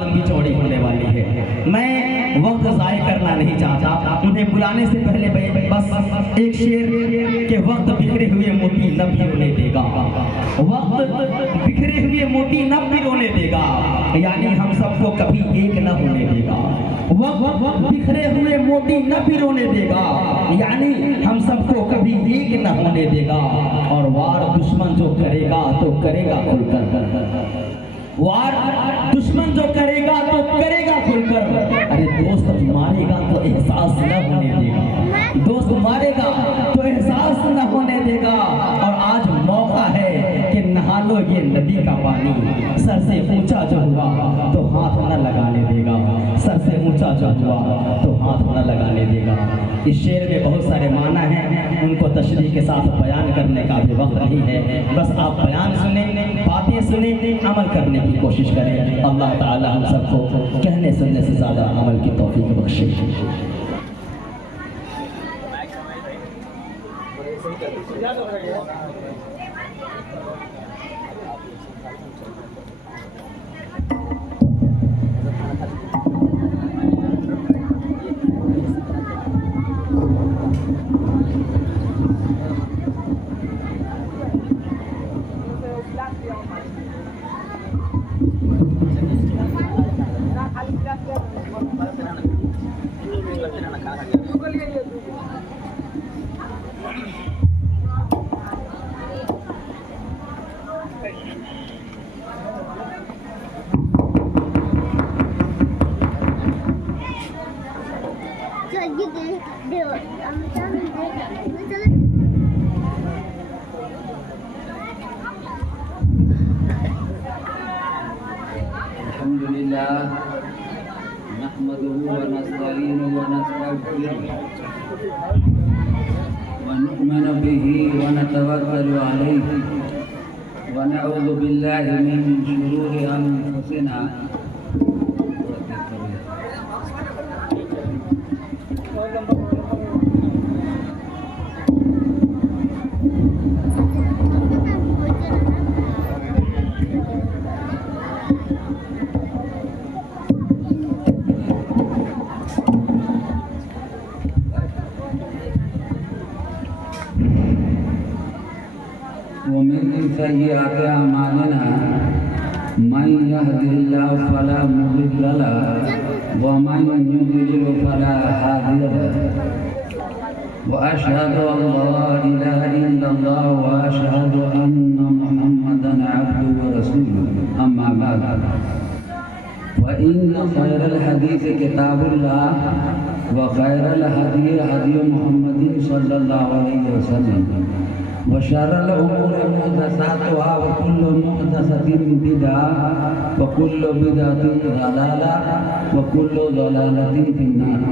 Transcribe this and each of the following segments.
लंबी चौड़ी होने वाली है। मैं वक्त ज़ाय करना नहीं चाहता। उन्हें बुलाने से पहले बस एक शेर के वक्त बिखरे हुए मोती न भिगोने देगा, वक्त बिखरे हुए मोती न भिगोने देगा, यानी हम सबको कभी एक न होने देगा। वक्त बिखरे हुए मोती न भिगोने देगा, यानी हम सबको कभी एक न होने देगा। और वार दुश्मन जो करेगा तो करेगा खुलकर, वार दुश्मन जो करेगा तो करेगा खुलकर। अरे दोस्त मारेगा तो एहसास न होने देगा, दोस्त मारेगा तो एहसास न होने देगा। और आज मौका है कि नहा लो ये नदी का पानी, सर से ऊंचा जो हुआ तो हाथ न लगाने देगा, सर से ऊंचा जो हुआ तो हाथ न लगाने देगा। इस शेर में बहुत सारे माना हैं, उनको तशरीह के साथ बयान करने का भी वक्त नहीं है। बस आप बयान सुने, बातें सुने, अमल करने की कोशिश करें। अल्लाह ताला हम सबको कहने सुनने से ज़्यादा अमल की तौफीक बख्शे। अल्हम्दुलिल्लाह नहमदुहु व नस्तईनुहु व नस्तगफिरुहु व नु'मिनु बिही व नतवक्कलु अलैहि व नऊज़ु बिल्लाहि मिन शुरूरि अनफुसिना। सय्यिआति अमालिना मन यहदिल्लाहु फला मुदिल्ल लहु व मन युद्लिल फला हादिय लहु व अशहदु अल्ला इलाहा इल्लल्लाह व अशहदु अन्ना मुहम्मदन अब्दुहु व रसूलुहु। अम्मा बाद व इन्न खैरल हदीस किताबुल्लाह व खैरल हदी हदी मुहम्मदिन सल्लल्लाहु अलैहि वसल्लम व शर्रल उमूरि मुहदसातुहा व कुल्लु मुहदसतिन बिदअह व कुल्लु बिदअतिन ज़लालह व कुल्लु ज़लालतिन फिन्नार।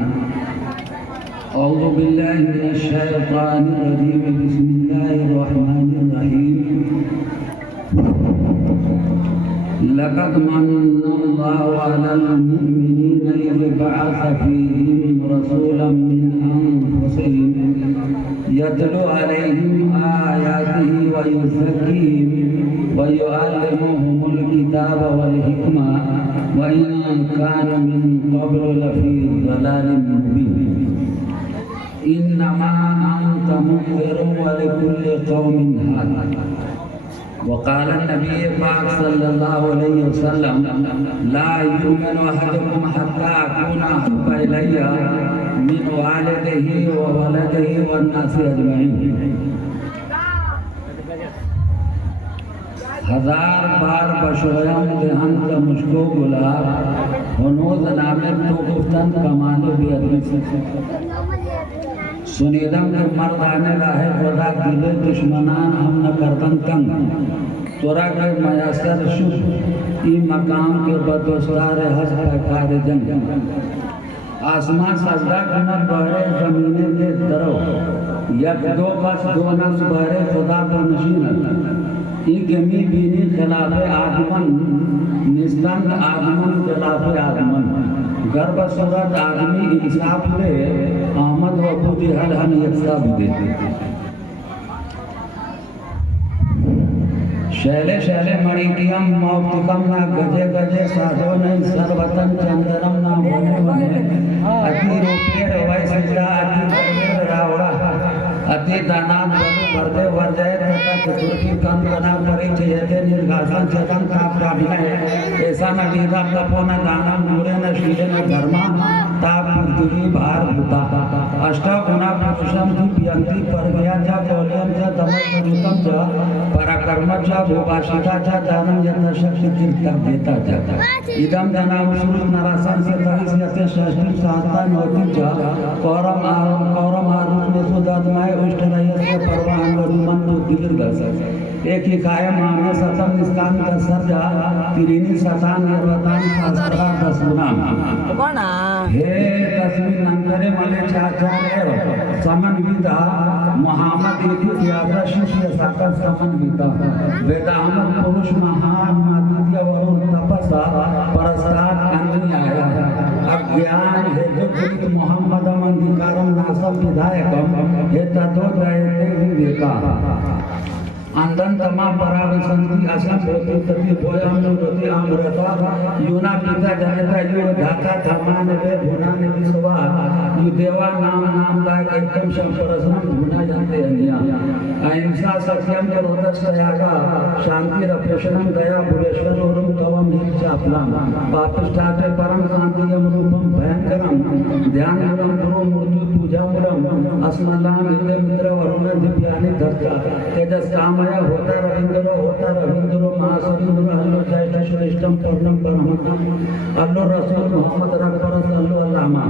औज़ु बिल्लाहि मिनश शैतानिर रजीम। बिस्मिल्लाहिर रहमानिर रहीम। लक़द मन्नल्लाहु अलल मुमिनीना इज़ बअस फ़ीहिम रसूलन मिन अनफुसिहिम यतलू अलैहिम आयातिही व युज़क्कीहिम व युअल्लिमुहुमुल किताब वल हिकमा व इन कानू मिन क़ब्लु लफ़ी ज़लालिम मुबीन। इन्नमा अंत मुन्ज़िरुन व लिकुल्लि क़ौमिन हाद। वक़ाल नबी पाक सल्लल्लाहु अलैहि वसल्लम ला युमिनु अहदुकुम हत्ता अकूना अहब्बा इलैया मिन वालिदिही व वलदिही वन नासि अजमईन। हजार बार बशोयम देहंत मुश्को गुलाब होनोज नामे तो गुफ्तन कमाने भी सुनीदम के मर्दाने राहे खुदा दिले दुश्मनान हम न करतन तंग तोरा के मयसर शुभ ई मकाम के बदोस्तार हस कार जंग। आसमान सजदा कनर बहरे जमीने के दरो यक दो बस दो नफ्स बहरे खुदा तो नशीन ई गमी बीनी खिलाफे आदमन निस्तन आदमन खिलाफे आदमन गर्भ सूरत आदमी इंसाफ दे आमद व खुदी हल हम इंसाफ दे। शैले शैले मणिकियम मौक्तिकम ना गजे गजे साधो नहीं सर्वतन चंदनम ना बने बने अति रूपेण वैसिता अति रावड़ा अति दानान वर्दे वर्जय तथा चतुर्थी कम कना परिचयते निर्घासन चतन ताप्राभिनय ऐसा न विधा तपोन दानम मूरे न शीले न धर्मा ताप पृथ्वी भार भूता अष्ट गुणा पुरुषम दीप्यंती परगया च कौल्यम च तमस्वरूपम च पराक्रम च भूभाषिता च दानम यथा शक्ति तीर्थम देता च इदम दानम सुर नरासन से तहिस यते षष्ठी सहस्ता नौति च कौरम आरुष सुदात्माय उष्टरयस्य परवान वरुमन दीर्घ एक ही कायम मामे सतम निष्काम दसर्जा तिरिनी सतान निर्वतान शास्त्रा दसुनाम हे तस्मिन् नंतरे मले चाचार्य समन्विता मोहम्मद इति शिष्य सकल समन्विता वेदांत पुरुष महान मादित्य वरुण तपसा परस्तात् अन्याय अज्ञान हेतु मोहम्मदम अंधकारम नासम विधायकम हे ततो दयते विवेका अंधन तमा पराविसंति असम होती तति भोयाम नोति अमृता युना पिता जनता यु धाता धर्मान वे भुनान विश्वा यु देवा नाम नाम दा एकदम संपरसम भुना जानते अन्या अहिंसा सत्यम करोतस्यागा शांति रपेशनम दया भुवेश्वर औरम तवम हित चापलाम पापिष्ठाते परम शांति यम रूपम भयंकरम ध्यान मूलम गुरु मूर्ति पूजा मूलम अस्मलाम हिते मित्र वरुण दिव्यानि धर्ता तेजस काम होता रविंद्रो महासविंद्रो अल्लो जय श्रेष्ठम पूर्णम परमहंसम अल्लो रसूल मोहम्मद रब्बरस अल्लो अल्लामा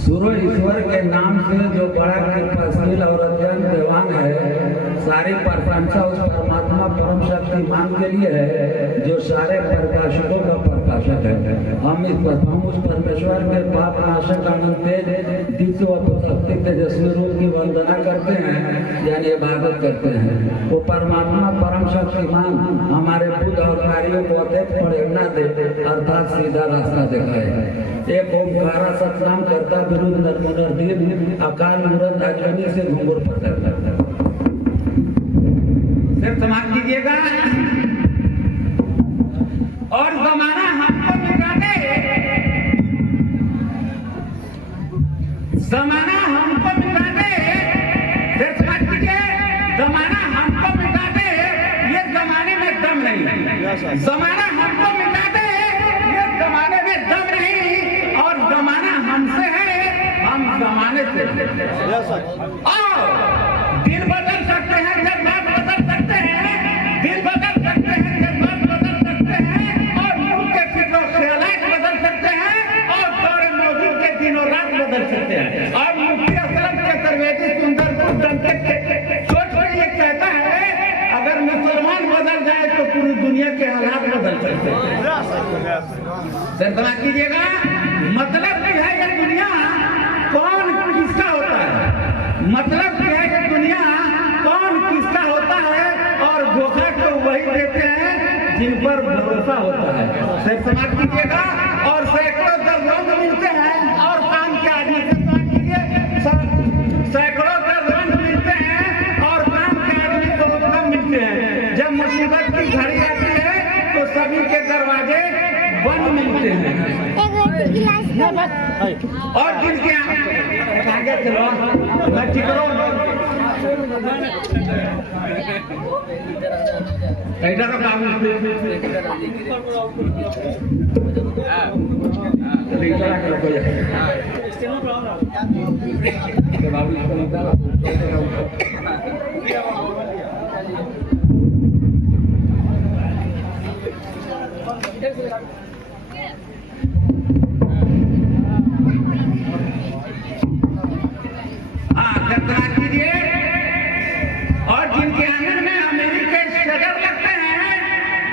सूर्य ईश्वर के नाम से जो बड़ा कृपाशील और अत्यंत देवान है सारी प्रशंसा उस परमात्मा परम शक्तिमान के लिए है जो सारे प्रकाशकों का प्रकाशक है। हम उस परमेश्वर के पाप नाशक अनंत तेज दिव्य व शक्ति तेजस्वी रूप की वंदना करते हैं यानी इबादत करते हैं। वो परमात्मा परम शक्तिमान हमारे बुद्ध और कार्यों को अत्यंत प्रेरणा दे अर्थात सीधा रास्ता दिखाए। एक ओंकारा सतनाम करता विरुद्ध नरमुनर्दीन अकाल मूरत अजनी से घुंघरू पकड़ता सिर्फ समाप्त कीजिएगा और जमाना हमको मिटा दे, जमाना हमको मिटा दे, फिर समाप्त कीजिए। जमाना हमको मिटा दे, ये जमाने में दम नहीं। जमाना हमको मिटा दे, ये जमाने में दम नहीं, और जमाना हमसे है, हम जमाने से। और दिन बदल सकते हैं, जज्बात बदल सकते हैं, दिन बदल सकते हैं, जज्बात बदल सकते हैं, और मुल्क के फिक्र ख्यालात बदल सकते हैं, और दौरे मौजूद के दिनों रात बदल सकते हैं। और मुफ्ती असलम के तरवेदी सुंदरपुर दंतक के सोच पर ये कहता है अगर मुसलमान बदल जाए तो पूरी दुनिया के हालात बदल सकते हैं। सर कीजिएगा, मतलब क्या है ये दुनिया कौन किसका होता है, मतलब क्या है कि दुनिया कौन किसका होता है, और धोखा तो वही देते हैं जिन पर भरोसा होता है। सिर्फ समाप्त कीजिएगा। और सैकड़ों दर्जन मिलते हैं और काम के आदमी से समाप्त कीजिए। सैकड़ों दर्जन मिलते हैं और काम के आदमी को कम मिलते हैं। जब मुसीबत की घड़ी आती है तो सभी के दरवाजे बंद मिलते हैं। और जिनके आगे चलो इधर काम कीजिए। और जिनके आंगन में अमेरी के शजर लगते हैं,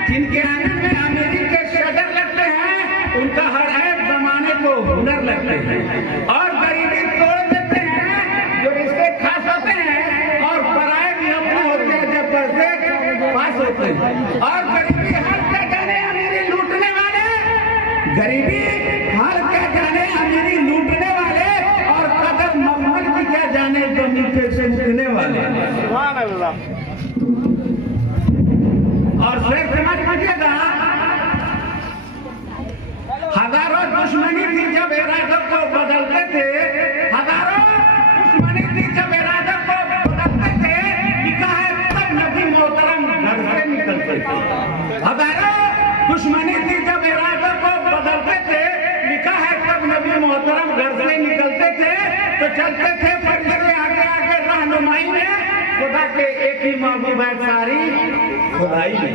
जिनके आंगन में अमेरी के शजर लगते हैं, उनका हर ऐप जमाने को हुनर लगते हैं। और गरीबी तोड़ देते हैं जो रिश्ते खास होते हैं, और पराए भी अपने होते हैं जब पर्दे पास होते हैं। और गरीबी हर का जाने अमीरी लूटने वाले, गरीबी हर का जाने अमीरी लूटने वाले, और कदर मखमल की क्या जाने जमीन पे से उठने वाले। और शेर समझ लीजिएगा, हजारों दुश्मनी थी जब इरादों को बदलते थे, हजारों दुश्मनी थी जब इरादों को बदलते थे, लिखा है तब नबी मोहतरम घर से निकलते थे। हजारों दुश्मनी थी जब इरादों को बदलते थे, लिखा है तब नबी मोहतरम घर से निकलते थे। तो चलते थे फरिश्ते आगे आगे रहनुमाई में, खुदा के एक ही महबूब है सारी खुदाई में।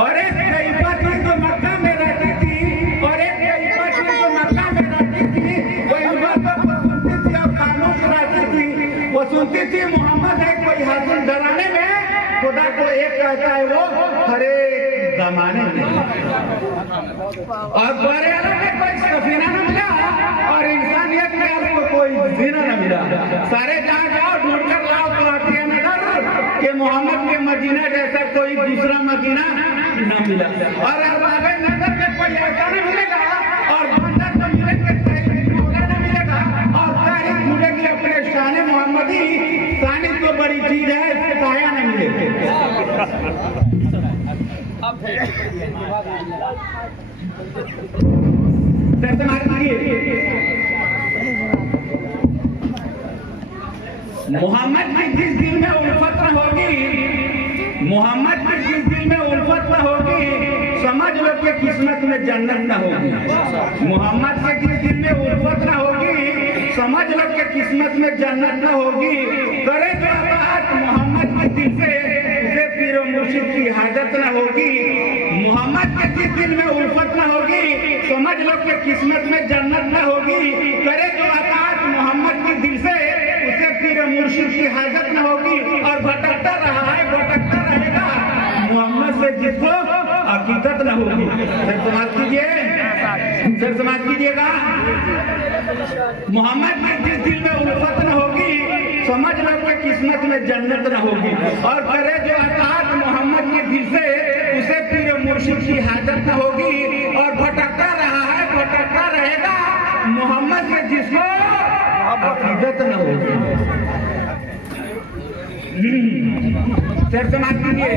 और एक कईफा थी जो मक्का में रहती थी, और एक कईफा थी जो मक्का में रहती थी, वो इन बातों को सुनती थी और कानून सुनाती थी। वो सुनती थी मोहम्मद है कोई हासिल घराने में, खुदा को एक कहता है वो हर एक जमाने में। और बड़े आलम में कोई सफीना न मिला, और इंसानियत में आपको कोई जीना न मिला। सारे जहाँ जाओ ढूंढ कर लाओ तो आती है नजर कि मोहम्मद के मदीना जैसा कोई दूसरा मदीना न मिला। और अरबाबे नजर में कोई ऐसा नहीं मिलेगा, और बंदर तो मिलेंगे न मिलेगा, और तारीफ मिलेगी अपने शान मोहम्मदी। शानी तो बड़ी चीज है, इससे साया न मिलेगा। मोहम्मद की जिस दिल में उल्फत न होगी, मोहम्मद की जिस दिल में उल्फत न होगी, समझ लो कि किस्मत में जन्नत न होगी। मोहम्मद के जिस दिल में उल्फत न होगी, समझ लो कि किस्मत में जन्नत न होगी। करे जो बात मोहम्मद के दिल से, उसे पीर मुर्शिद की हाजत न होगी। मोहम्मद के जिस दिल में उल्फत न होगी, समझ लो कि किस्मत में जन्नत न होगी। करे जो बात मोहम्मद के दिल से, उसे पीर मुर्शिद की हाजत न होगी। और भटकता रहा है, भटकता रहेगा मोहम्मद से जिसको अकीदत न होगी। फिर समाज कीजिए, फिर समाज कीजिएगा। मोहम्मद की जिस दिल में उल्फत न होगी, समझ लो कि किस्मत में जन्नत न होगी। और करे जो अताअत मोहम्मद के दिल से, उसे पीर मुर्शिद की हाजत न होगी। और भटकता रहा है, भटकता रहेगा मोहम्मद से जिसको अकीदत न होगी। फिर समाज कीजिए।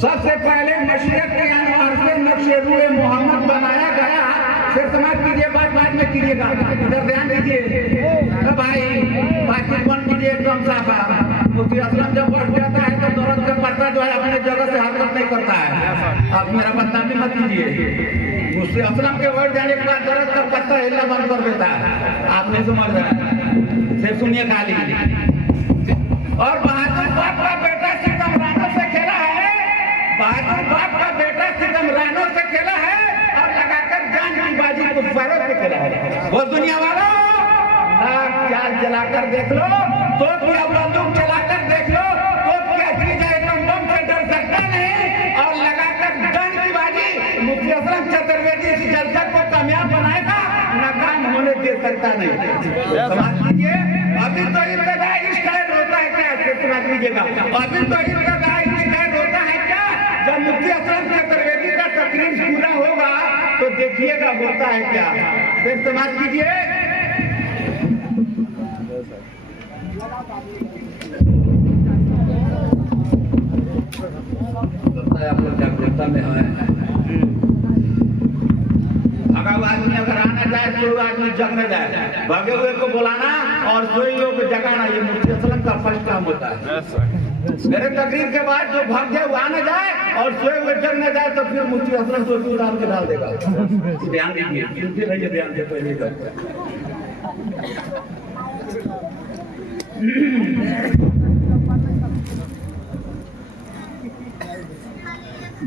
सबसे पहले मशरक के अनवार से नक्शे रूए मोहम्मद बनाया गया। फिर समाज कीजिए, बात बात में कीजिएगा, इधर ध्यान दीजिए भाई। बातचीत बंद कीजिए एकदम साफ। मुफ्ती असलम जब बढ़ जाता है तो दर्द का पत्ता जो है अपने जगह से हरकत नहीं करता है। आप मेरा पत्ता भी मत कीजिए। मुफ्ती असलम के बढ़ जाने के बाद दर्द का पत्ता हिलना बंद कर देता है। आप नहीं समझ रहे हैं, फिर सुनिए खाली। और बहादुर बाप का बेटा सितमरानों से खेला है, बहादुर बाप का बेटा सितमरानों से खेला है, और लगाकर जान की बाजी को फरों से खेला है। वो दुनिया वालों नाक चाल जलाकर देख लो, तो क्या बंदूक चलाकर देख लो, तो क्या चीज है एकदम बम से डर सकता नहीं। और लगाकर जान की बाजी मुफ्ती असलम चतुर्वेदी इस जलसा को कामयाब बनाएगा, नाकाम होने दे सकता नहीं। समाज कीजिए, अभी तो इब्तदाई स्टाइल होता है क्या? समाज कीजिएगा, अभी तो इब्तदाई स्टाइल होता है क्या? जब मुफ्ती असलम चतुर्वेदी का तकरीर पूरा होगा तो देखिएगा होता है क्या। फिर समाज कीजिए। आप लोग जागरूकता में है। अगर आदमी अगर आना जाए तो आदमी जगने जाए, भागे हुए को बुलाना और सोए हुए को जगाना, ये मुफ्ती असलम का फर्स्ट काम होता है। मेरे तकरीर के बाद जो भाग जाए वो आने जाए, और सोए हुए जगने जाए तो फिर मुफ्ती असलम तो उतार के डाल देगा। ध्यान दीजिए, ध्यान दे पहले का।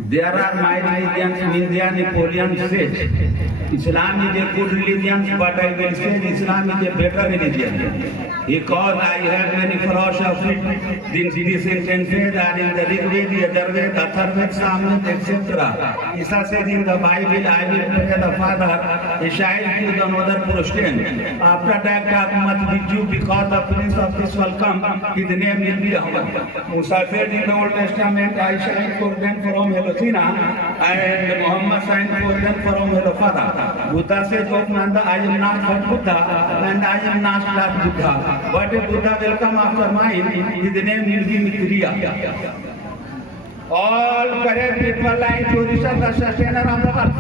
There are my religions, India, Napoleon says, Islam is a good religion, but I will say Islam is a better religion. Because I have many philosophies, these sentences are in the Rigved, Yajurved, Atharved, Samved, etc. Isa says in the Bible, I will pray the Father, a child gives another Protestant. After that, God must be Jew, because the Prince of this will come, his name will be Ahmad. Musa said in the Old Testament, I shine for them from Helosina, and Muhammad signed for them from Hello Father. Buddha says of Nanda, I am not but Buddha and I am not like Buddha. But a Buddha will come after mine, his name will be Mitriya. All correct people like Jyotisha, the sustainer of the earth,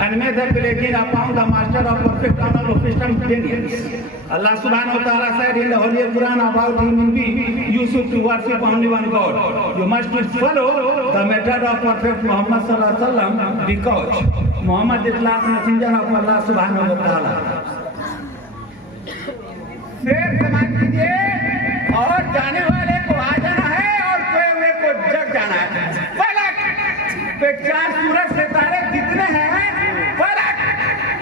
and may the pilgrim upon the master of perfect honor of wisdom genius. Allah subhanahu wa ta'ala said in the Holy Quran about human being, you should to worship only one God. You must follow the method of Prophet Muhammad sallallahu alaihi wasallam because Muhammad is last messenger of Allah subhanahu wa ta'ala. फिर समाज कीजिए और जाने वाले को आ जाना है और सोए हुए को जग जाना है। फलक पे 4 सूरज सितारे जितने हैं, फलक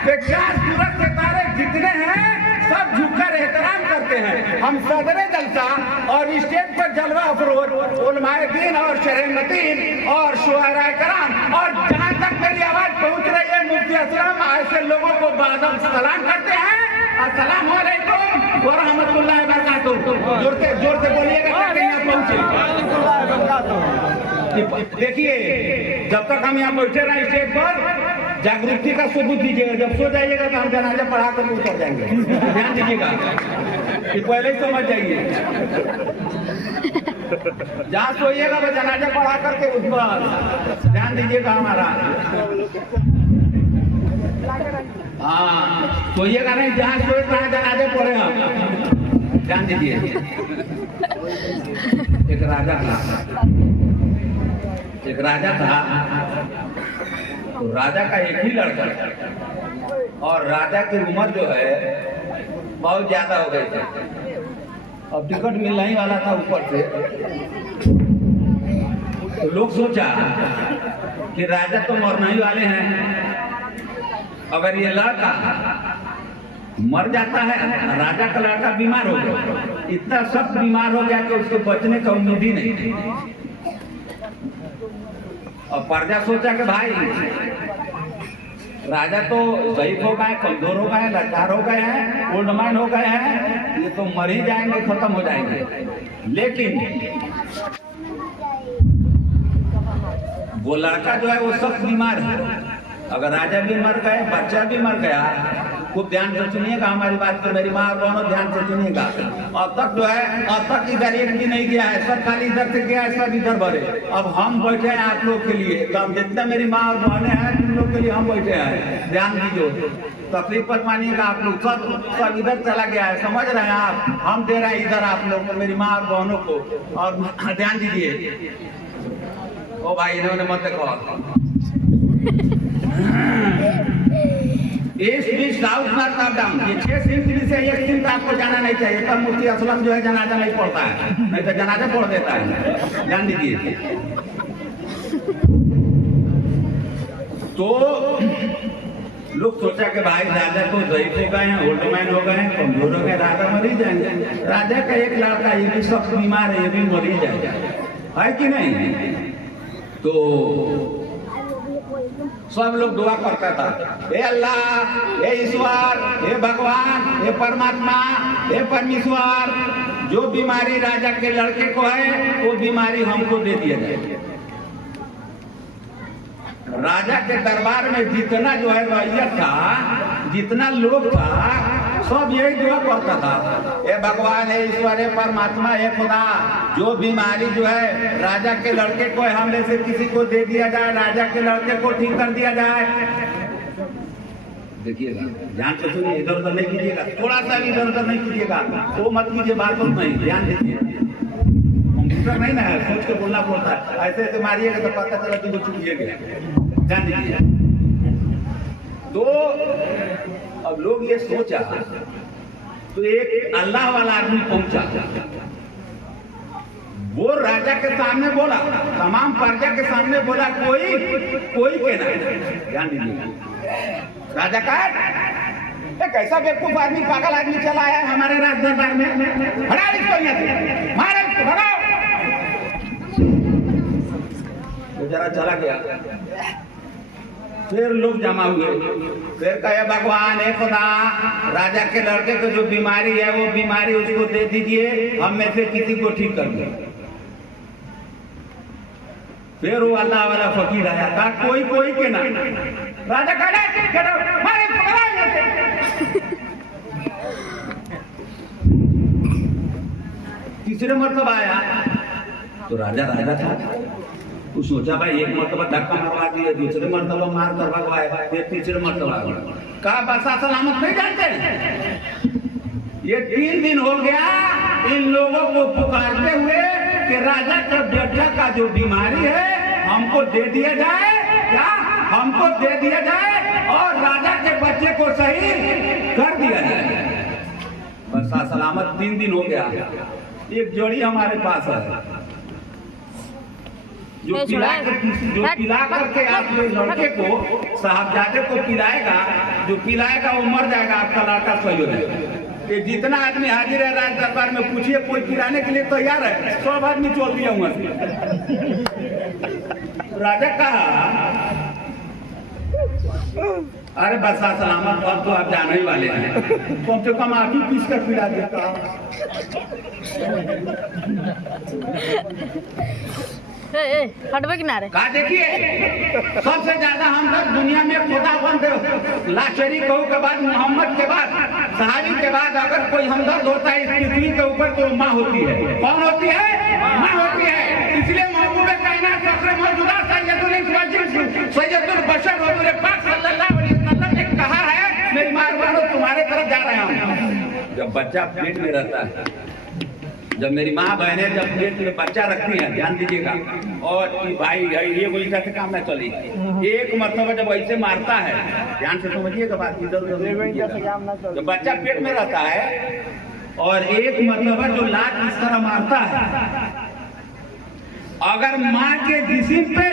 पे 4 सूरज सितारे जितने हैं, सब झुककर एहतराम करते हैं। हम सदर जलसा और स्टेज पर जलवा अफरोज उलमाए दीन और शरमतीन और शुअराए कराम और जहाँ तक मेरी आवाज पहुँच रही है मुफ्ती असलम ऐसे लोगों को बादल सलाम करते हैं। अस्सलाम वालेकुम व रहमतुल्लाहि व बरकातुहू। जोर से बोलिएगा ताकि यहाँ पहुँचे। देखिए जब तक हम यहाँ बैठे रहे स्टेज पर जागृति का सबूत दीजिएगा, जब सो जाइएगा तो हम जनाजा पढ़ा कर उतर जाएंगे। ध्यान दीजिएगा कि पहले ही समझ जाइए, जहाँ सोइएगा वो जनाजा पढ़ा करके उस पर ध्यान दीजिएगा हमारा। हाँ सोइएगा नहीं, जहाँ सोए तहाँ जनाजे पढ़े हम। ध्यान दीजिए। एक राजा था तो राजा का एक ही लड़का और राजा की उम्र जो है बहुत ज्यादा हो गई थी। अब टिकट मिलने ही वाला था ऊपर से, तो लोग सोचा कि राजा तो मरने ही वाले हैं, अगर ये लड़का मर जाता है, राजा का लड़का बीमार हो गया, इतना सख्त बीमार हो गया कि उसको बचने का उम्मीद ही नहीं थी। और प्रजा सोचा कि भाई राजा तो ज़ईफ हो गए, कमजोर हो गए, लाचार हो गए हैं, ओल्ड मैन हो गए हैं, ये तो मर ही जाएंगे, खत्म हो जाएंगे। लेकिन वो लड़का जो है वो सख्त बीमार है। अगर राजा भी मर गए, बच्चा भी मर गया, खूब ध्यान से सुनिएगा हमारी बात को, मेरी माँ और बहनों ध्यान से सुनिएगा। अब तक जो है अब तक इधर एक भी नहीं गया है, सब खाली इधर से गया है, सब इधर भरे। अब हम बैठे हैं आप लोग के लिए, तो हम जितना मेरी माँ और बहनें हैं तुम लोग के लिए हम बैठे हैं। ध्यान दीजिए, तकलीफ पर मानिएगा आप लोग, सब इधर चला गया है, समझ रहे हैं आप? हम दे रहे हैं इधर आप लोग को, मेरी माँ और बहनों को। और ध्यान दीजिए, ओ भाई इन्होंने मत देखो, east west south north up down, ये 6 सिंह से एक सिंह आपको जाना नहीं चाहिए, तब मुफ्ती असलम जो है जनाजा नहीं पढ़ता है, नहीं तो जनाजा पढ़ देता है। ध्यान दीजिए। तो लोग सोचा कि भाई राजा तो ज़ईफ हो गए हैं, ओल्ड मैन हो गए हैं, कमजोर हो गए, राजा मर ही जाएंगे। राजा का एक लड़का ये भी सख्त बीमार है, ये भी मर ही जाएगा, है कि नहीं? तो सब लोग दुआ करता था, हे अल्लाह, हे ईश्वर, हे भगवान, हे परमात्मा, हे परमेश्वर, जो बीमारी राजा के लड़के को है वो बीमारी हमको दे दिया जाए। राजा के दरबार में जितना जो है रैयत था, जितना लोग था, सब यही दुआ करता था, हे भगवान, हे ईश्वर, हे परमात्मा, हे खुदा, जो बीमारी जो है राजा के लड़के को हम में से किसी को दे दिया जाए, राजा के लड़के को ठीक कर दिया जाए। देखिएगा, ध्यान से सुनिए, इधर उधर नहीं कीजिएगा, थोड़ा सा भी इधर उधर नहीं कीजिएगा, तो मत कीजिए, बात नहीं, ध्यान दीजिए। कंप्यूटर नहीं ना है, सोच के बोलना पड़ता है, ऐसे ऐसे मारिएगा तो पता चला कि वो चुप गया। ध्यान दीजिए। तो अब लोग ये सोचा, तो एक अल्लाह वाला आदमी पहुंचा, वो राजा के सामने बोला, तमाम प्रजा के सामने बोला, कोई के ना। ध्यान दीजिए। राजा का एक ऐसा बेवकूफ आदमी, पागल आदमी चला आया हमारे राज दरबार में, हटा इसको यहाँ से, मारो इसको, हटाओ। तो जरा चला गया। फिर लोग जमा हुए, फिर कहे भगवान, हे खुदा, राजा के लड़के को जो बीमारी है वो बीमारी उसको दे दीजिए, हम में से किसी को ठीक कर दो। फिर वो अल्लाह वाला फकीर आया, कहा कोई के ना। राजा कहा तीसरे मरतबा आया तो राजा राजा था, तो सोचा भाई एक मरतबा धक्का मरवा दिए, दूसरे मरतबा मार करवाए, फिर तीसरे मरतबा कहा बसा सलामत नहीं जानते। ये 3 दिन हो गया इन लोगों को पुकारते हुए कि राजा का बेटा का जो बीमारी है हमको दे दिया जाए, क्या हमको दे दिया जाए और राजा के बच्चे को सही कर दिया जाए। बसा सलामत 3 दिन हो गया। एक जोड़ी हमारे पास है जो पिला करके आपके लड़के को साहबजादे को पिलाएगा, जो पिलाएगा वो मर जाएगा, आपका लड़का सही हो जाएगा। ये जितना आदमी हाजिर है राज दरबार में पूछिए, कोई पिलाने के लिए तैयार है, 100 आदमी छोड़ दिया हुआ। राजा कहा अरे बसा सलामत अब तो आप जाने ही वाले हैं, कम से कम आप ही पीस कर पिला देता। हटवे किनारे कहा देखिए सबसे ज्यादा हम तक दुनिया में खुदाबंद लाशरी कहू के बाद, मोहम्मद के बाद, सहाबी के बाद अगर कोई हमदर्द होता है इस पृथ्वी के ऊपर तो माँ होती है। कौन होती है? माँ होती है। इसलिए महबूब कायनात फखरे मौजूदा सैयदुल बशर हुजूर पाक सल्लल्लाहु अलैहि वसल्लम ने कहा है मेरी माँ बहनों तुम्हारे तरफ जा रहे हैं। जब बच्चा पेट में रहता है, जब मेरी माँ बहनें जब पेट में बच्चा रखती हैं, ध्यान दीजिएगा, और भाई ये कोई कैसे काम ना चली, एक मरतबा जब ऐसे मारता है, ध्यान से समझिएगा बात, इधर उधर जब बच्चा पेट में रहता है और एक मरतबा जो लात इस तरह मारता है, अगर माँ के जिस्म पे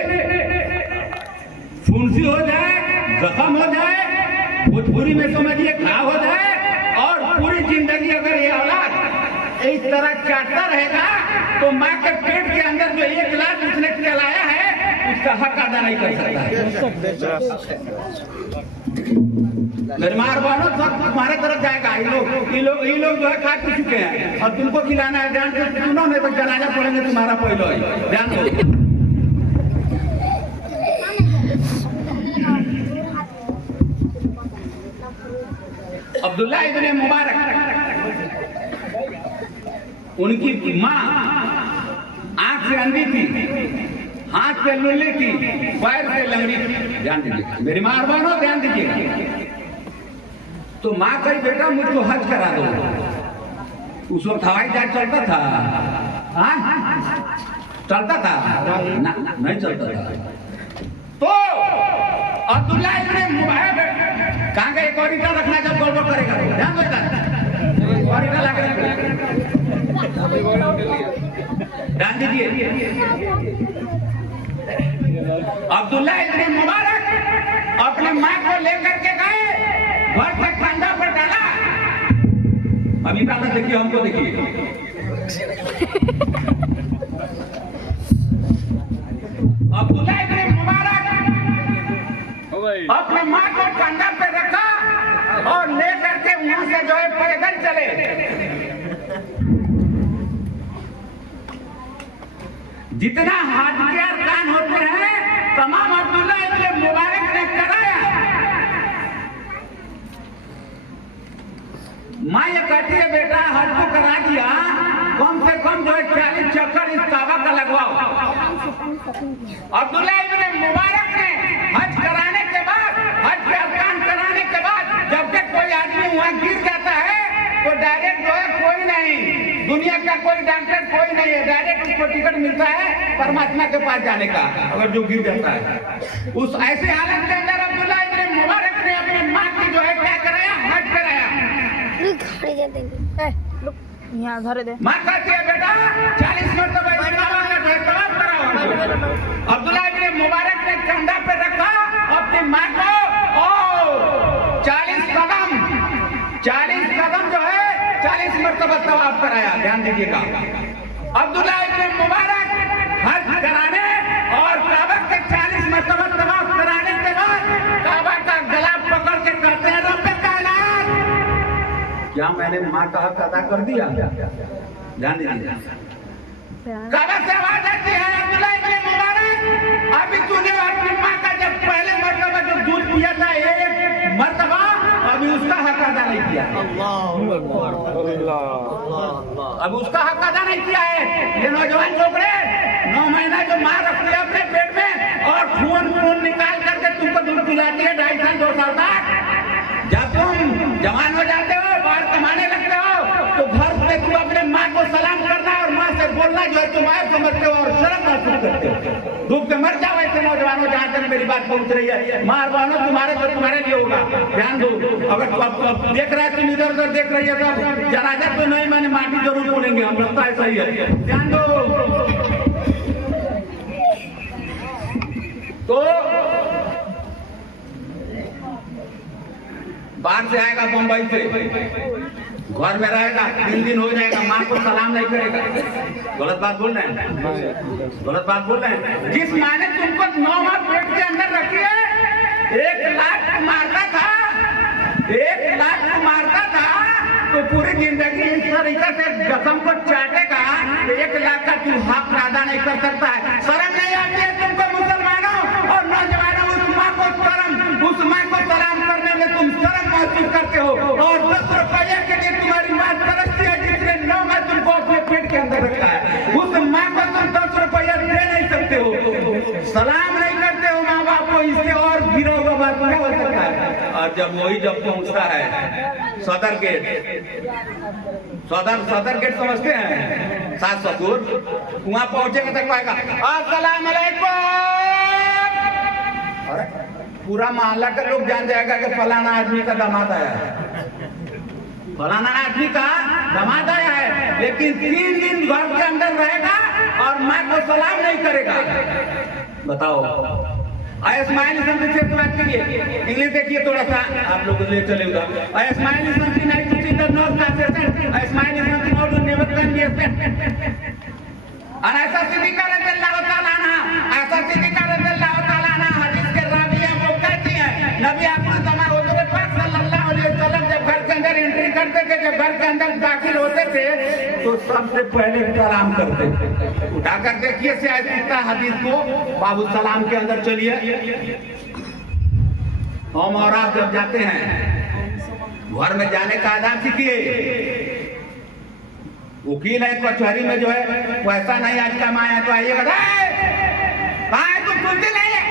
फुंसी हो जाए, जख्म हो जाए, भोजपुरी में समझिए घाव हो जाए, और पूरी जिंदगी अगर ये औलाद इस तरह चाटता रहेगा तो माँ के पेट के अंदर जो 1 लाख उसने चलाया है उसका हक अदा नहीं कर सकता है। मेरे मार बहनों सब तुम्हारे तरफ जाएगा। ये लोग जो है खा पी चुके हैं और तुमको खिलाना है, ध्यान से सुनो, नहीं तो जनाजा पड़ेंगे तुम्हारा पहले ही, ध्यान दो। अब्दुल्ला इब्ने मुबारक, उनकी माँ आंख से अंधी थी, हाथ पे लुल्ली थी, पैर से लंगड़ी थी। ध्यान दीजिए मेरी माँ बहनों, ध्यान दीजिएगा। तो माँ कही बेटा मुझको हज करा दो। उस वक्त हवाई जहाज चलता था? चलता था ना? नहीं चलता था। तो अब्दुल्ला इब्ने मुबारक कहाँ गए? कॉरिडोर रखना जब गड़बड़ करेगा, ध्यान देता कॉरिडोर लगे, ध्यान दीजिए। अब्दुल्ला इब्ने मुबारक अपने माँ को लेकर के गए, घर से कंधा पर डाला। अभी डाला, देखिए हमको देखिए। अब्दुल्ला इब्ने मुबारक अपने माँ को कंधा पे रखा और लेकर के वहां से जो है पैदल चले। जितना हाथ के अरकान होते हैं तमाम अब्दुल्ला इब्ने मुबारक ने कराया। माँ ये कहती है बेटा हज को करा दिया, कम से कम जो है 40 चक्कर इस काबा का लगवाओ। अब्दुल्ला इब्ने मुबारक ने हज कराने के बाद, हज के अरकान कराने के बाद, जब तक कोई आदमी वहाँ गिर जाता है तो डायरेक्ट जो है कोई नहीं, दुनिया का कोई डॉक्टर कोई नहीं है, डायरेक्ट उसको टिकट मिलता है परमात्मा के पास जाने का, अगर जो गिर जाता है। उस ऐसे हालत के अंदर अब्दुल्ला इब्ने मुबारक ने अपनी माँ की जो है क्या कराया? हज कराया। यहाँ धरे दे। माँ कहती है बेटा 40 मरतबा तवाफ कराओ। अब्दुल्ला इब्ने मुबारक ने कंधा पे रखा अपनी माँ को और 40 कदम जो है 40 मरतबा तवाफ कराया। ध्यान दीजिएगा, अब्दुल्ला इब्ने मुबारक हज कराने और काबा के 40 मरतबा तवाफ कराने के बाद काबा का गला पकड़ के कहते हैं रब्बे कायनात, क्या मैंने माँ का हक अदा कर दिया? ध्यान दीजिए, काबा से आवाज आती है अब्दुल्ला इब्ने मुबारक अभी तूने अपनी माँ का जब पहले मरतबा जो दूध पिया था 1 मरतबा, अभी उसका हक अदा नहीं किया। अब उसका हक अदा नहीं किया है। ये नौजवान छोकरे 9 महीना जो माँ रखती है अपने पेट में और खून निकाल करके तुमको दूध पिलाती है 2.5 साल 2 साल तक। जब तुम जवान हो जाते हो, बाहर कमाने लगते हो, तो घर पे तुम अपने माँ को सलाम करना और माँ से बोलना जो है तुम आए समझते हो और शर्म महसूस करते हो। डूब के मर जाओ ऐसे नौजवानों, जहाँ तक मेरी बात पहुंच रही है। माँ बहनों तुम्हारे तो तुम्हारे लिए होगा, ध्यान दो। अगर देख रहा है तुम इधर उधर देख रही है तो जनाजा तो नहीं, मैंने माटी जरूर बोलेंगे हम, लगता है सही है, ध्यान दो। तो बाहर से आएगा बम्बई से, घर में रहेगा 3 दिन हो जाएगा, माँ को सलाम नहीं करेगा। गलत बात बोल रहे हैं, गलत बात बोल रहे हैं। जिस माँ ने तुमको 9 माह पेट के अंदर रखी है, 1 लाख मारता था, 1 लाख मारता था, तो पूरी जिंदगी इस तरीके से जख्म को चाटेगा, 1 लाख का तू हक अदा नहीं कर सकता है। शर्म नहीं आती है तुमको मुसलमानों और नौजवानों? उस माँ को सलाम करने में तुम शर्म महसूस करते हो और 10 रुपये के लिए तुम्हारी माँ तरसती है, जिसने 9 माह तुमको अपने पेट के अंदर रखा है। उस माँ को तुम 10 रुपया दे नहीं सकते हो, सलाम नहीं करते हो माँ बाप को, इससे और गिरा हुआ बात क्या हो सकता है। और जब पहुंचता है सदर गेट समझते हैं, सास ससुर, वहां पहुंचेगा तक पाएगा अस्सलाम वालेकुम, पूरा मोहल्ला का लोग जान जाएगा कि फलाना आदमी का दामाद आया है, फलाना आदमी का दामाद आया है। लेकिन 3 दिन घर के अंदर रहेगा और माँ को सलाम नहीं करेगा। बताओ, स्माइल समथिंग से बात करिए, इंग्लिश देखिए थोड़ा सा, आप लोग ले चले उधर। Smile something nice to see the not translation, smile something out never can be expect. ऐसा सिद्दीक़ रज़ियल्लाहु ताला अन्हा, ऐसा सिद्दीक़ रज़ियल्लाहु ताला अन्हा हदीस के राविया वो कहती है, नबी अकरम हुज़ूर पाक सल्लल्लाहु अलैहि वसल्लम जब घर के अंदर एंट्री करते थे, जब घर के अंदर दाखिल होते थे, तो सबसे पहले सलाम करते थे। उठाकर देखिए सियासत हदीस को, बाबू सलाम के अंदर चलिए। हम और आप जब जाते हैं घर में जाने का आदाब सीखिए। वकील है कचहरी में जो है वो ऐसा नहीं आज का माया तो आइएगा, तुम सुनते नहीं है,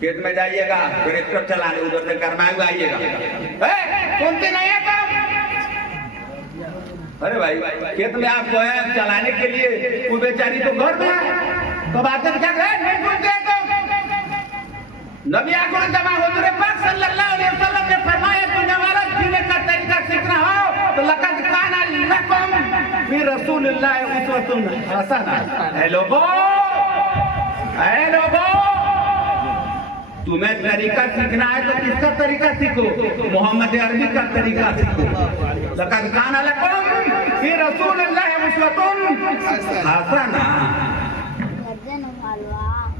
खेत में जाइएगा ट्रैक्टर चलाने, उधर से गरमाए हुए आइएगा, सुनते नहीं है तुम। अरे भाई खेत में आप गए चलाने के लिए, वो बेचारी तो घर में है, तो बातें क्या नहीं सुनते तो। नबी अकरम हुज़ूर पाक सल्लल्लाहु अलैहि वसल्लम ने फरमाया, दुनिया वाला जीने का तरीका सीखना हो तो लक़द काना लकुम फी रसूलिल्लाहि उस्वतुन हसना। ऐ लोगों, तुम्हें तरीका सीखना है तो किसका तरीका सीखो? मोहम्मद अरबी का तरीका सीखो। लक़द काना लकुम फी रसूलिल्लाहि उस्वतुन हसना।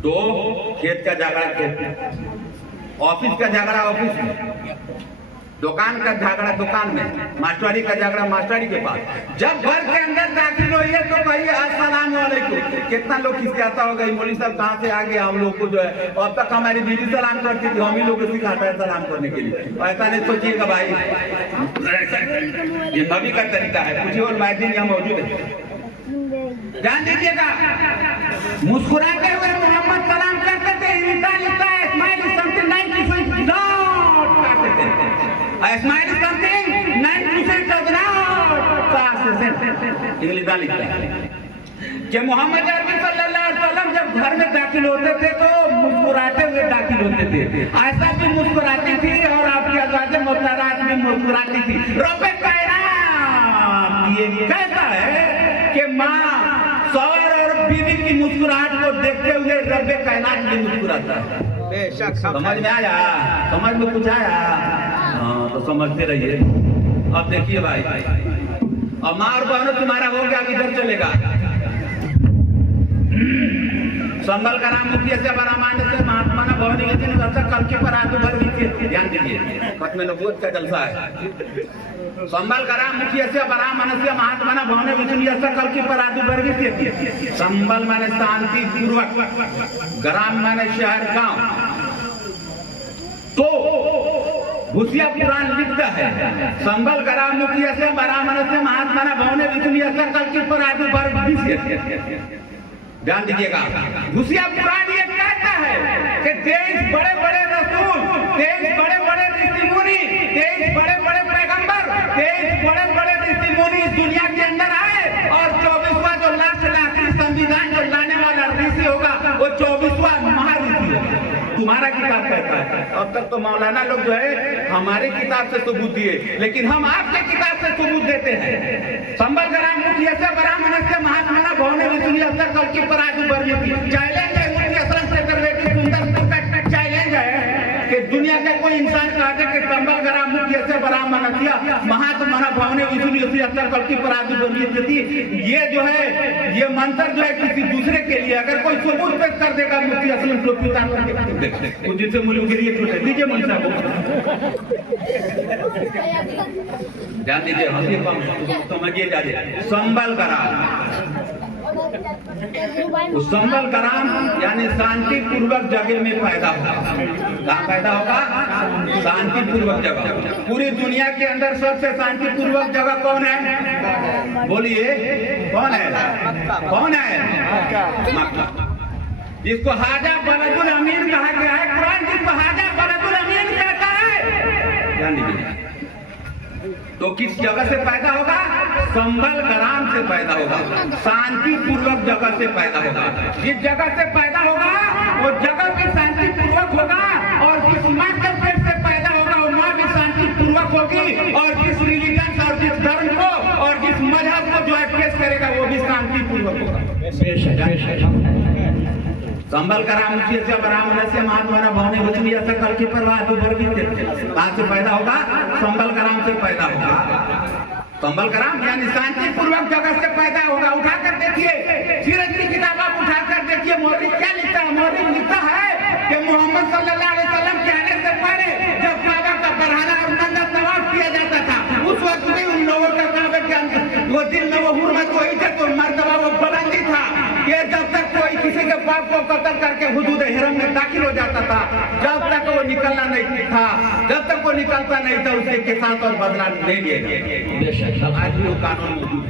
तो खेत का झगड़ा खेत में, ऑफिस का झगड़ा ऑफिस में, दुकान का झगड़ा दुकान में, मास्टरी का झगड़ा मास्टरी के पास। जब घर के अंदर दाखिल होइए तो कहिए अस्सलाम वालेकुम। कितना लोग खिसियाता होगा, मौलवी साहब कहाँ से आ गए हम लोग को जो है। अब तक हमारी बीवी सलाम करती थी, हम ही लोग को सिखाता है सलाम करने के लिए। ऐसा नहीं सोचिएगा भाई, ये नबी का तरीका है। कुछ और मायदीन यहाँ मौजूद है, ध्यान दीजिएगा। मुस्कुराते हुए मोहम्मद सलाम करते थे, लिखता है स्माइल इज समथिंग 90% डॉट करते थे, smile is something 90% dot English में लिखता है कि मोहम्मद अरबी सल्लल्लाहु अलैहि वसल्लम जब घर में दाखिल होते थे तो मुस्कुराते हुए दाखिल होते थे। ऐसा भी मुस्कुराती थी और आपकी अज़वाजे मुतहहरात भी मुस्कुराती थी। रब्बे कायनात ये कहता है कि माँ सौर और बीवी की मुस्कुराहट को देखते हुए रब्बे कायनात भी मुस्कुराता है। समझ में आया? समझ में कुछ आया? हाँ, तो समझते रहिए। अब देखिए भाई, अब माँ और बहनों तुम्हारा हो गया, इधर चलेगा। संभल का नाम मुखिया से बड़ा मान्य से महात्मा ना भवन कल के पर आगे भर भी ध्यान दीजिए, खत्म नबूवत का जलसा है। संभल का नाम मुखिया से बड़ा मनस्य महात्मा ना भवन विष्णु कल के पर आगे भर भी संभल माने शांति पूर्वक, ग्राम माने शहर गांव। तो भूसिया पुराण लिखता है संबल करा मुखिया से बरामन से महात्मा भवने विष्णु से कल के पर आदि पर ध्यान दीजिएगा। भूसिया पुराण ये कहता है कि 23 बड़े बड़े रसूल, 23 बड़े बड़े ऋषि मुनि, 23 बड़े बड़े पैगंबर, 23 बड़े बड़े ऋषि मुनि इस दुनिया के अंदर आए और 24वां जो लाखी संविधान जो लाने वाला ऋषि होगा वो 24वां महाऋषि होगा। तुम्हारा किताब कहता है। अब तक तो मौलाना लोग जो है हमारे किताब से सबूत दिए, लेकिन हम आपके किताब से सबूत देते हैं। संबल ग्राम मुखिया से ब्राह्मण से महात्मा भवने विष्णु अवसर कल की पर आदि चैलेंज है मुख्य असर से सुंदर चैलेंज है कि दुनिया का कोई इंसान कहा था कि संबल ग्राम मुखिया से ब्राह्मण महात्मा भवने विष्णु अवसर कल की पर आदि ये जो है ये मंत्र जो है किसी दूसरे के लिए अगर कोई सबूत पेश कर देगा मुफ्ती असलम तो पिता करके जिनसे मुल्क के लिए दीजिए मंशा को ध्यान दीजिए, हंसी कम समझिए जाइए। संबल कराम, संबल कराम यानी शांति पूर्वक जगह में पैदा होगा। कहाँ पैदा होगा? शांति पूर्वक जगह। पूरी दुनिया के अंदर सबसे शांति पूर्वक जगह कौन है? बोलिए कौन है? कौन है? मक्का, जिसको हाजा बलदुल अमीन कहा गया है। कुरान जिसको हाजा बलदुल अमीन कहता है। ध्यान दीजिए, तो किस जगह से पैदा होगा? संबल ग्राम से पैदा होगा, शांति पूर्वक जगह से पैदा होगा। जिस जगह से पैदा होगा वो जगह भी शांति पूर्वक होगा, और जिस माँ के पेट से पैदा होगा वो माँ भी शांति पूर्वक होगी, और जिस रिलीजन और जिस धर्म को और जिस मजहब को जो है पेश करेगा वो भी शांति पूर्वक होगा। संबल कराम मुखिया से ब्राह्मण से महात्मा भवने विष्णु ऐसा कल की परवाह तो वर्गित कहाँ से पैदा होगा? संबल कराम से पैदा होगा। संबल कराम यानी शांति पूर्वक जगह से पैदा होगा। उठाकर देखिए सीरत की किताब आप उठाकर देखिए, मौलिक क्या लिखता है? मौलिक लिखता है कि मोहम्मद सल्लल्लाहु अलैहि वसल्लम के आने से पहले जब काबा का पढ़ाना और नंगा तवाफ किया जाता था, उस वक्त भी उन लोगों का काबे के अंदर वो दिल में वो हुर्मत वो इज्जत और मर्तबा वो बुलंदी था कि जब तक कोई किसी के बाप को कत्ल करके हुदूद हिरम में दाखिल हो जाता था, जब तक वो निकलना नहीं था, जब तक वो निकलता नहीं था उसके के साथ और बदला नहीं लिया। आज भी वो कानून मौजूद है,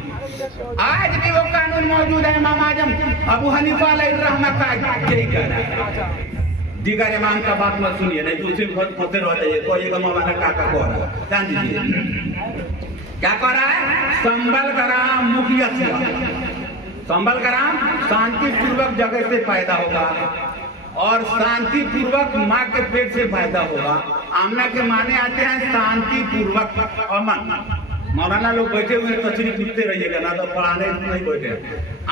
आज भी वो कानून मौजूद है। इमाम आजम अबू हनीफा अलैहिर्रहमा का यही कहना है। दीगर इमाम का बात मत सुनिए, नहीं दूसरे बहुत फंसे रह जाइए। कोई का मौलाना काका को रहा है, ध्यान दीजिए क्या कह रहा है? संबल कराम मुखिया से संबल कराम शांति पूर्वक जगह से पैदा होगा और शांति पूर्वक माँ के पेट से पैदा होगा। आमना के माने आते हैं शांति पूर्वक अमन। मौलाना लोग बैठे हुए तस्वीर पूछते रहिएगा ना, तो पढ़ाने नहीं बैठे।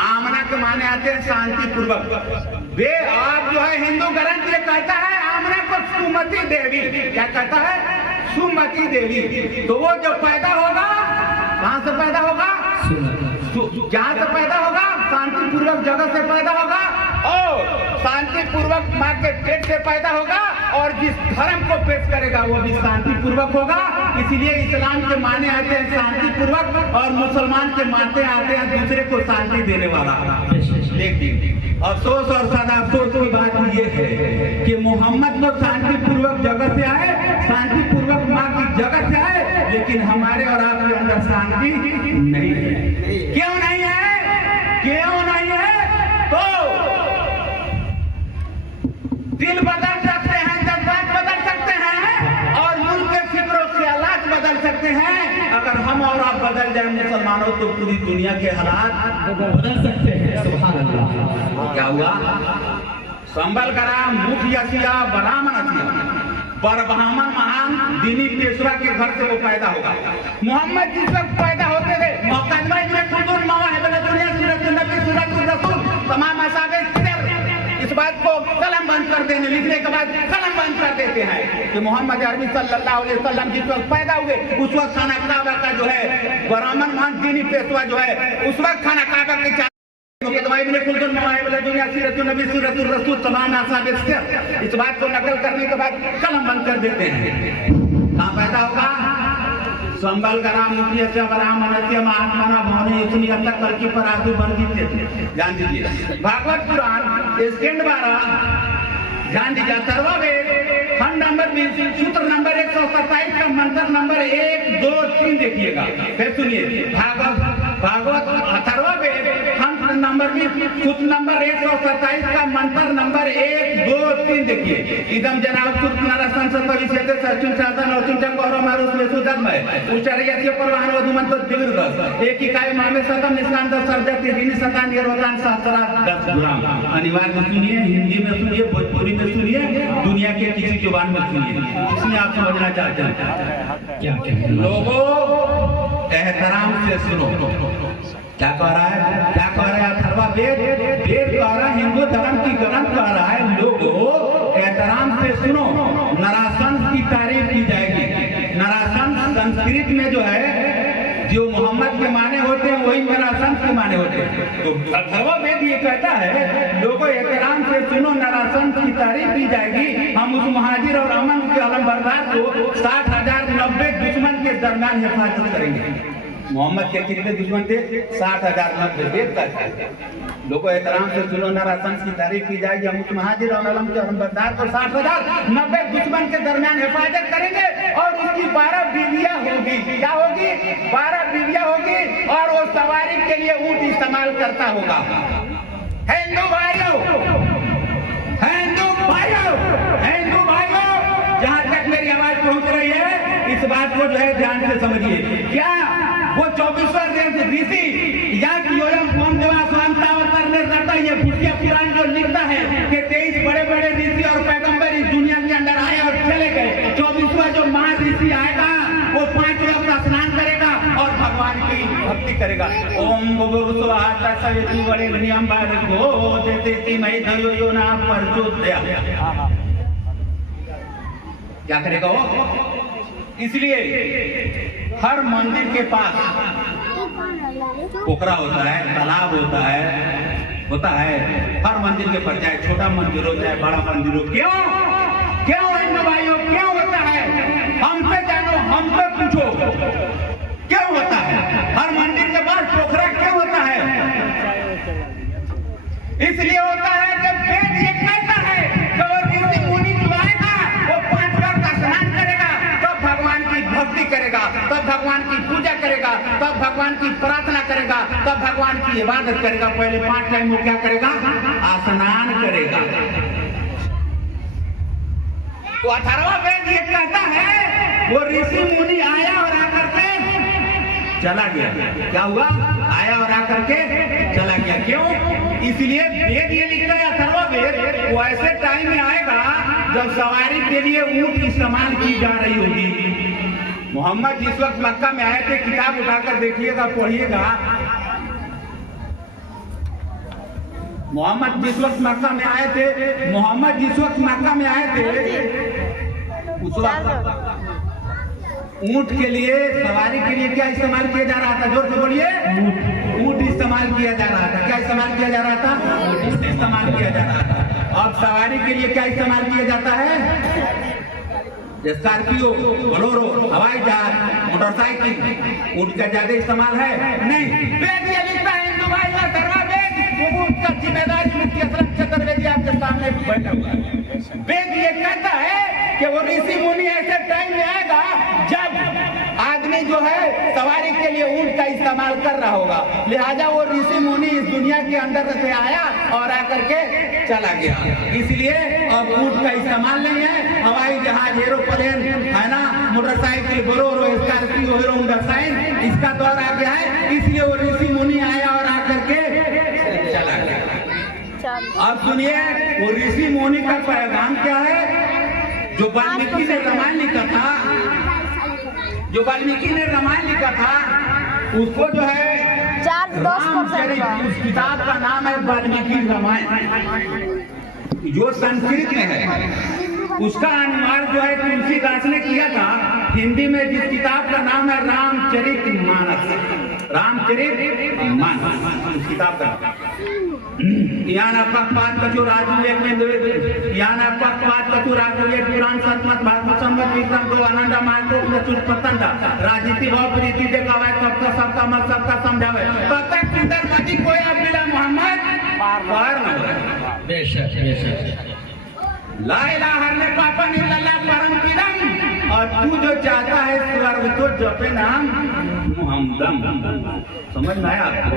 आमना के माने आते हैं शांति पूर्वक। वे आप जो है हिंदू ग्रंथ ये कहता है आमना को सुमति देवी, क्या कहता है? सुमति देवी। तो वो जब पैदा होगा कहाँ से पैदा होगा? जहाँ से पैदा होगा शांति पूर्वक जगह से पैदा होगा और शांति पूर्वक माँ के पेट से पैदा होगा, और जिस धर्म को पेश करेगा वो भी शांति पूर्वक होगा। इसीलिए इस्लाम के माने आते हैं शांति पूर्वक और मुसलमान के मानते आते हैं दूसरे को शांति देने वाला। लेकिन अफसोस और सदा अफसोस की बात ये है कि मोहम्मद तो शांति पूर्वक जगह से आए, शांति पूर्वक माँ की जगह से आए, लेकिन हमारे और आपके अंदर शांति नहीं है। क्यों नहीं है? क्यों नहीं है? तो दिल बदल सकते हैं, जज्बात बदल सकते हैं और मुल्क के फिक्र और ख्यालात बदल सकते हैं। अगर हम और आप बदल जाए मुसलमानों तो पूरी दुनिया के हालात बदल सकते हैं। सुभान अल्लाह। क्या हुआ? संबल कराम मुखिया सिया ब्राह्मण ब्राह्मण महान दीनी पेशवा के घर से वो पैदा होगा। मोहम्मद जिस वक्त पैदा होते थे मुकद्दमा में खुदुन मवाहिब दुनिया सूरतुल नबी सूरतुल रसूल तमाम असाबे इस बात को कलम बंद कर देने, लिखने के बाद कलम बंद कर देते हैं कि मोहम्मद अरबी सल्लल्लाहु अलैहि वसल्लम जिस वक्त पैदा हुए उस वक्त खाना काबा का जो है ब्राह्मण महान दीनी पेशवा जो है उस वक्त खाना काबा के इस बात को नकल करने के बाद कलम बंद कर देते हैं। कहाँ पैदा होगा? संबल कराम मुखिया से ब्राह्मण से महात्मा भवने इतनी अब तक कल की पर आदि वर्गित थे। ध्यान दीजिए भागवत पुराण स्कंद 12 ध्यान दीजिए अथर्ववेद खंड नंबर 20 सूत्र नंबर 127 227 का मंत्र नंबर 1, 2, 3 देखिएगा। फिर सुनिए, भागवत अथर्ववेद खंड नंबर में सूत्र नंबर 127 का मंत्र नंबर 1, 2, 3 देखिए। इदम जनाब सूत्र नरसन सतविशेष सचिन साधन और चिंतन गौरव मारुस में सुधर्मय उच्चारयस्य परवाहन वधुमंत दिव्यदस एक इकाई मामे सतम निष्कांत सर्जति ऋण सतान निर्वतान सहस्रा 10 गुराम। अनिवार्य सुनिए, हिंदी में सुनिए, भोजपुरी में सुनिए, दुनिया के किसी जुबान में सुनिए, इसमें आप समझना चाहते हैं क्या क्या। लोगों एहतराम से सुनो, क्या कह रहा है, क्या कह रहा है अथर्ववेद? वेद कह रहा है, हिंदू धर्म की ग्रंथ कह रहा है, लोगों एहतराम से सुनो, नरासन की तारीफ की जाएगी। नरासन संस्कृत में जो है, जो मोहम्मद के माने होते हैं वही नरासन के माने होते हैं। तो अथर्ववेद ये कहता है, लोगों एहतराम से सुनो, नरासन की तारीफ की जाएगी। हम उस महाजिर और अमन के अलमबरदार को 60,090 दुश्मन के दरमियान हिफाजत करेंगे। मोहम्मद के कितने दुश्मन थे? 60,090। वेद कहता है, लोगों एहतराम से सुनो, नरासन की तारीफ की जाएगी। हम उस महाजिर और अलम के अलमबरदार को 60,090 दुश्मन के दरमियान हिफाजत करेंगे और उसकी 12 बीवियां होगी। क्या होगी? 12 बीवियां होगी और वो सवारी के लिए ऊंट इस्तेमाल करता होगा। हिंदू भाइयों, हिंदू भाइयों, हिंदू भाइयों, जहां तक मेरी आवाज पहुंच रही है, इस बात को जो है ध्यान से समझिए। क्या वो 24वां ऋषि ये भूतिया पुराण जो लिखता है कि 23 बड़े बड़े ऋषि और पैगंबर इस दुनिया के अंदर आए और चले गए। 24वां जो महाऋषि आएगा वो 5 वक्त स्नान करेगा और भगवान की भक्ति करेगा। ओम भूर्भुवस्सुवः तत्सवितुर्वरेण्यं भर्गो देवस्य धीमहि धियो यो न प्रचोदयात्। क्या करेगा वो? इसलिए हर मंदिर के पास पोखरा होता है, तालाब होता है हर मंदिर के पास, चाहे छोटा मंदिर हो चाहे बड़ा मंदिर हो। क्यों क्यों हिंदू भाइयों, क्यों होता है? हमसे जानो, हमसे पूछो, क्यों होता है? हर मंदिर के पास पोखरा क्यों होता है? इसलिए होता है कि वेद ये कहता है कि वो ऋषि मुनि जो आएगा वो 5 वक्त स्नान करेगा, तब भगवान की भक्ति करेगा, तब भगवान की पूजा करेगा, तब भगवान की प्रार्थना करेगा, तब भगवान की इबादत करेगा। पहले 5 टाइम वो क्या करेगा? स्नान करेगा। तो अथर्ववेद ये कहता है, वो ऋषि मुनि आया और आकर के चला गया। क्या हुआ? आया और आकर के चला गया। क्यों? इसलिए वेद ये लिखता है अथर्ववेद, वो ऐसे टाइम में आएगा जब सवारी के लिए ऊंट इस्तेमाल की जा रही होगी। मोहम्मद जिस वक्त मक्का में आए थे, किताब उठाकर देखिएगा, पढ़िएगा। मोहम्मद जिस वक्त मक्का में आए थे, उस वक्त ऊंट के लिए, सवारी के लिए क्या इस्तेमाल किया जा रहा था? जोर से बोलिए। ऊंट इस्तेमाल किया जा रहा था। क्या इस्तेमाल किया जा रहा था? ऊंट इस्तेमाल किया जा रहा था। अब सवारी के लिए क्या इस्तेमाल किया जाता है? स्कॉर्पियो, बोलेरो, हवाई जहाज, मोटरसाइकिल। ऊंट का ज्यादा इस्तेमाल है नहीं। वेद ये लिखता है, हिंदू भाई का जिम्मेदारी मुफ्ती असलम चतुर्वेदी आपके सामने बैठा हुआ है। वेद ये कहता है कि वो ऋषि मुनि ऐसे टाइम में आएगा जब आदमी जो है सवारी के लिए ऊंट का इस्तेमाल कर रहा होगा। लिहाजा वो ऋषि मुनि इस दुनिया के अंदर से आया और आकर के चला गया। इसलिए अब ऊंट का इस्तेमाल नहीं है। हवाई जहाज, एरोप्लेन है ना, motorcycle, Bolero, Scorpio, hero Honda shine, इसका दौर आ गया है। इसलिए वो ऋषि मुनि आया और आकर के चला गया। अब सुनिए, वो ऋषि मुनि का पैगाम क्या है? जो वाल्मीकि ने रामायण लिखा था, उसको जो है रामचरित, उस किताब का नाम है वाल्मीकि रामायण, जो संस्कृत में है। उसका अनुवाद जो है तुलसीदास ने किया था हिंदी में, जिस किताब का नाम है रामचरितमानस। उस किताब का याना पक्षपात कछु राजवेद में याना पक्षपात कछु राजवेद पुराण सतमत भागवत संवत विक्रम दो आनंद मार्गो प्रचुर पतंदा राजनीति भाव प्रीति दिखावे सबका मत सबका समझावे। तब तक सुंदर मजी कोई अब्दुल्ला मोहम्मद पार न हो। बेशक बेशक ला इलाहा इल्लल्लाह परम पिरम। और तू जो चाहता जपे नाम मोहम्मदम। समझ में आया आपको?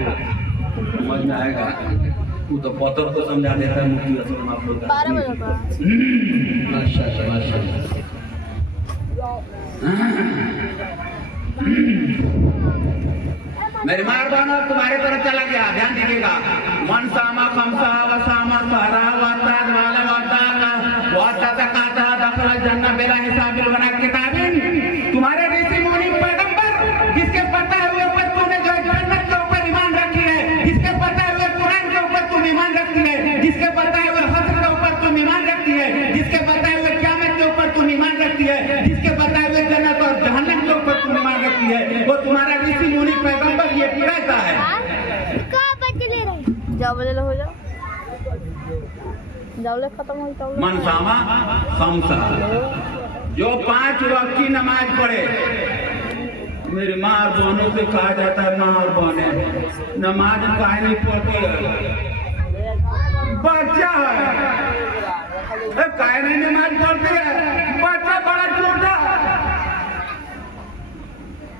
समझ में आएगा। तू तो पत्थर को समझा देता है मुफ्ती असलम आप लोग। 12 बजे का माशाल्लाह माशाल्लाह। मेरी मारबान तुम्हारे तरफ चला गया, ध्यान दीजिएगा। मन सामा खमसा वसामा सहरा वताद वाला वताका वताता काता दखला जन्नत बेला हिसाबिल बना किताबिन। तुम्हारे ऋषि मुनि पैगंबर जिसके पता हुए पर तूने जो जन्नत के ऊपर ईमान रखी है, जिसके पता हुए कुरान के ऊपर तुम ईमान रखती है, जिसके पता हुए हश्र के ऊपर तुम ईमान रखती है, जिसके पता हुए क़यामत के ऊपर तुम ईमान रखती है, जिसके पता हुए जन्नत और जहन्नम के ऊपर तुम ईमान रखती है, वो तुम्हारा ऋषि मुनि पैगंबर ये कहता है। जाओ बजे हो जाओ, जाओ ले खत्म हो जाओ। मनसामा खमसा, जो 5 वक्त की नमाज पढ़े। मेरी माँ बहनों से कहा जाता है माँ और बहने नमाज काहे नहीं पढ़ती है? बच्चा है काहे नहीं नमाज पढ़ती है? बच्चा बड़ा छोटा,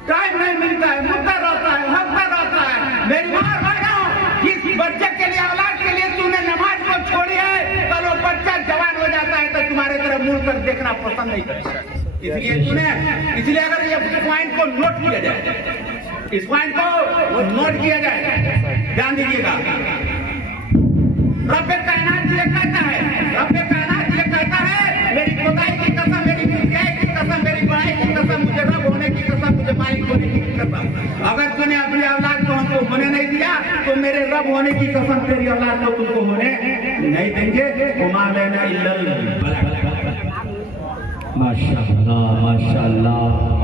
टाइम नहीं मिलता है, मुद्दा रहता है, हफ्ता रहता है। मेरी माँ बहनों, जिस बच्चे के लिए औलाद के लिए तूने नमाज को छोड़ी है, कल वो बच्चा जवान हो जाता है तो तुम्हारे तरफ मुड़ कर देखना पसंद नहीं करता। इसलिए अगर ये पॉइंट को नोट किया जाए, इस पॉइंट को नोट किया जाए, ध्यान दीजिएगा। रब्बे कायनात ये कहता है, रब्बे कायनात ये कहता है, मेरी खुदाई की कसम, मेरी मुल्कियात की कसम, मेरी बड़ाई की कसम, मुझे रब होने की कसम, मुझे मालिक होने की कसम। अगर तूने अपनी औलाद को हमको होने नहीं दिया तो मेरे रब होने की कसम तेरी औलाद को तुमको होने नहीं देंगे। उमा लेना इल्लल बला। माशाल्लाह माशाल्लाह।